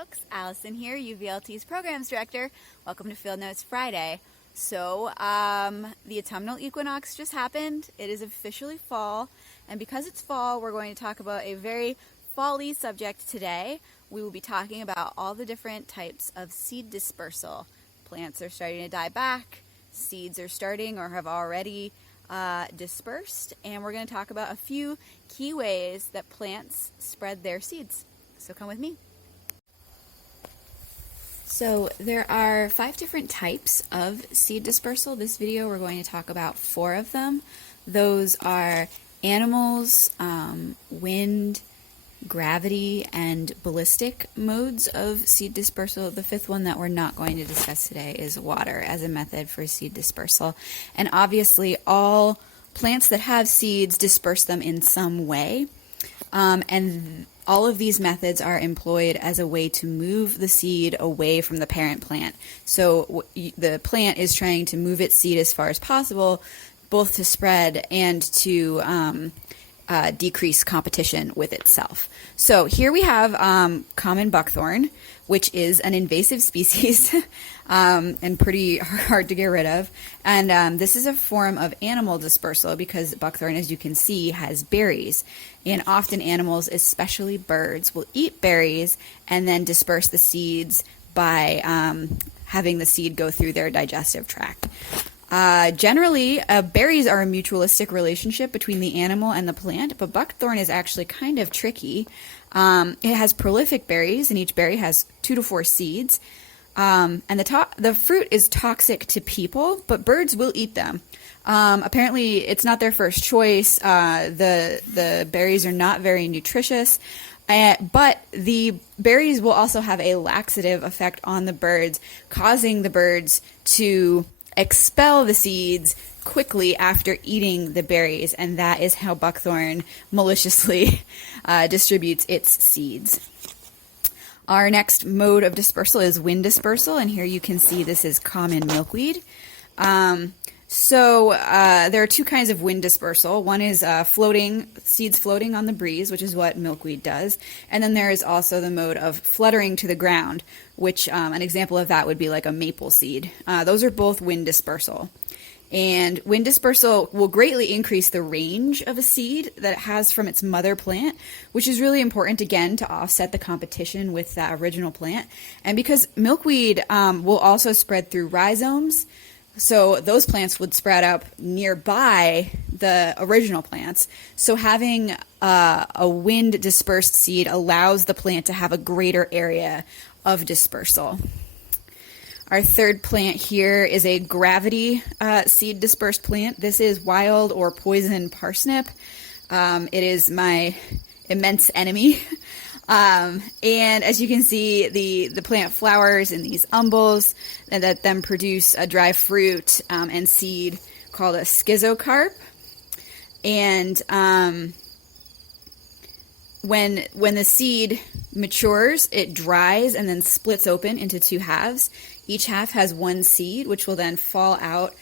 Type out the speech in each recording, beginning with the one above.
folks, Alison here, UVLT's Programs Director. Welcome to Field Notes Friday. So, the autumnal equinox just happened. It is officially fall, and because it's fall, we're going to talk about a very fall-y subject today. We will be talking about all the different types of seed dispersal. Plants are starting to die back, seeds are starting or have already dispersed, and we're going to talk about a few key ways that plants spread their seeds. So come with me. So there are 5 different types of seed dispersal. This video we're going to talk about 4 of them. Those are animals, wind, gravity, and ballistic modes of seed dispersal. The 5th one that we're not going to discuss today is water as a method for seed dispersal. And obviously all plants that have seeds disperse them in some way. And all of these methods are employed as a way to move the seed away from the parent plant. So the plant is trying to move its seed as far as possible, both to spread and to decrease competition with itself. So here we have common buckthorn, which is an invasive species and pretty hard to get rid of. And this is a form of animal dispersal because buckthorn, as you can see, has berries. And often animals, especially birds, will eat berries and then disperse the seeds by having the seed go through their digestive tract. Generally, berries are a mutualistic relationship between the animal and the plant, but buckthorn is actually kind of tricky. It has prolific berries, and each berry has 2 to 4 seeds. And the fruit is toxic to people, but birds will eat them. Apparently, it's not their first choice. The berries are not very nutritious. But the berries will also have a laxative effect on the birds, causing the birds to expel the seeds quickly after eating the berries, and that is how buckthorn maliciously distributes its seeds. Our next mode of dispersal is wind dispersal, and here you can see this is common milkweed. So there are 2 kinds of wind dispersal. One is seeds floating on the breeze, which is what milkweed does. And then there is also the mode of fluttering to the ground, which an example of that would be like a maple seed. Those are both wind dispersal. And wind dispersal will greatly increase the range of a seed that it has from its mother plant, which is really important, again, to offset the competition with that original plant. And because milkweed will also spread through rhizomes, so those plants would spread up nearby the original plants. So having a wind dispersed seed allows the plant to have a greater area of dispersal. Our 3rd plant here is a gravity seed dispersed plant. This is wild or poison parsnip. It is my immense enemy. And as you can see, the plant flowers in these umbels that then produce a dry fruit and seed called a schizocarp. And when the seed matures, it dries and then splits open into 2 halves. Each half has 1 seed, which will then fall out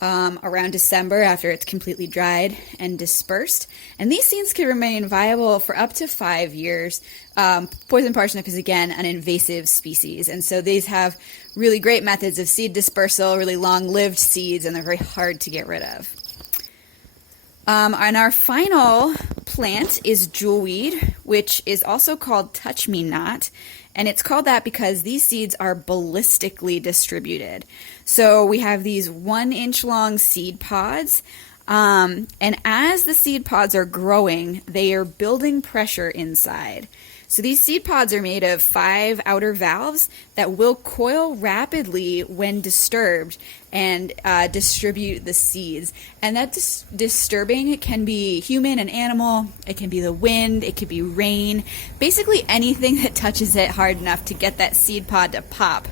around December after it's completely dried and dispersed. And these seeds can remain viable for up to 5 years. Poison parsnip is, again, an invasive species. And so these have really great methods of seed dispersal, really long-lived seeds, and they're very hard to get rid of. And our final plant is jewelweed, which is also called touch-me-not. And it's called that because these seeds are ballistically distributed. So we have these 1-inch long seed pods. And as the seed pods are growing, they are building pressure inside. So these seed pods are made of 5 outer valves that will coil rapidly when disturbed and distribute the seeds. And that disturbing can be human and animal, it can be the wind, it could be rain, basically anything that touches it hard enough to get that seed pod to pop.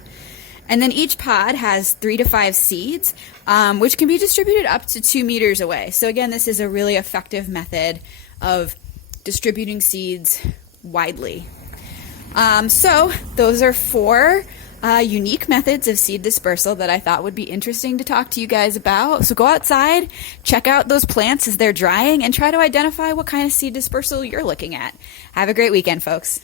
And then each pod has 3 to 5 seeds, which can be distributed up to 2 meters away. So again, this is a really effective method of distributing seeds widely. So those are 4 unique methods of seed dispersal that I thought would be interesting to talk to you guys about. So go outside, check out those plants as they're drying, and try to identify what kind of seed dispersal you're looking at. Have a great weekend, folks.